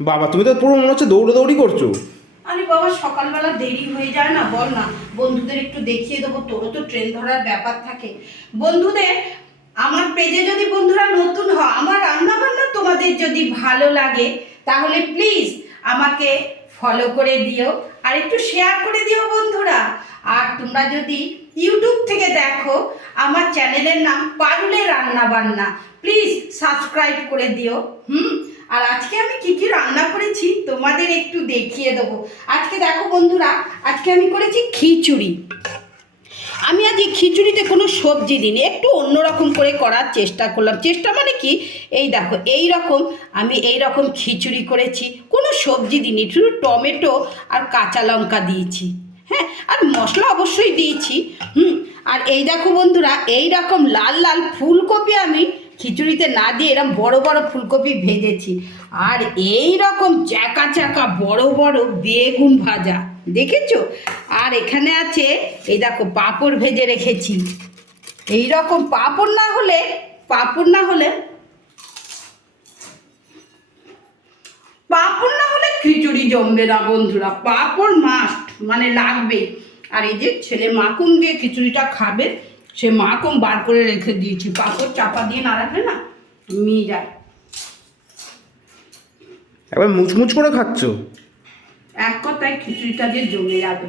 বাবা, তুমি তো পুরো মনে হচ্ছে দৌড়াদৌড়ি করছো। আরে বাবা, সকালবেলা দেরি হয়ে যায় না, বল না। বন্ধুদের একটু দেখিয়ে দেবো, তোরও তো ট্রেন ধরার ব্যাপার থাকে। বন্ধুদের, আমার পেজে যদি বন্ধুরা নতুন হয়, আমার রান্না বান্না তোমাদের যদি ভালো লাগে, তাহলে প্লিজ আমাকে ফলো করে দিও আর একটু শেয়ার করে দিও বন্ধুরা। আর তোমরা যদি ইউটিউব থেকে দেখো, আমার চ্যানেলের নাম পারুলের রান্না বান্না, প্লিজ সাবস্ক্রাইব করে দিও। আর আজকে আমি কি কি রান্না করেছি তোমাদের একটু দেখিয়ে দেবো। আজকে দেখো বন্ধুরা, আজকে আমি করেছি খিচুড়ি। আমি আজ এই খিচুড়িতে কোনো সবজি দিইনি, একটু অন্যরকম করে করার চেষ্টা করলাম। চেষ্টা মানে কি, এই দেখো এই রকম আমি এই রকম খিচুড়ি করেছি, কোনো সবজি দিইনি, শুধু টমেটো আর কাঁচা লঙ্কা দিয়েছি। হ্যাঁ, আর মশলা অবশ্যই দিয়েছি। আর এই দেখো বন্ধুরা, এই রকম লাল লাল ফুলকপি আমি খিচুড়িতে না দিয়ে এরকম বড় বড় ফুলকপি ভেজেছি। আর এই রকম চাকা চাকা বড় বড় বেগুন ভাজা, দেখেছো? আর এখানে আছে এই দেখো পাঁপড় ভেজে রেখেছি। এই রকম পাঁপড় না হলে খিচুড়ি জমবে না বন্ধুরা। পাঁপড় মাস্ট, মানে লাগবেই। আর এই যে ছেলে মাখন দিয়ে খিচুড়িটা খাবে, সে মাখন বার করে রেখে দিয়েছি। পাঁপড় চাপা দিয়ে না রাখলে না মিয়ে যায়। একবার মুচমুচ করে খাচ্ছো। এক কথায় খিচুড়িটা দিয়ে জমে যাবে।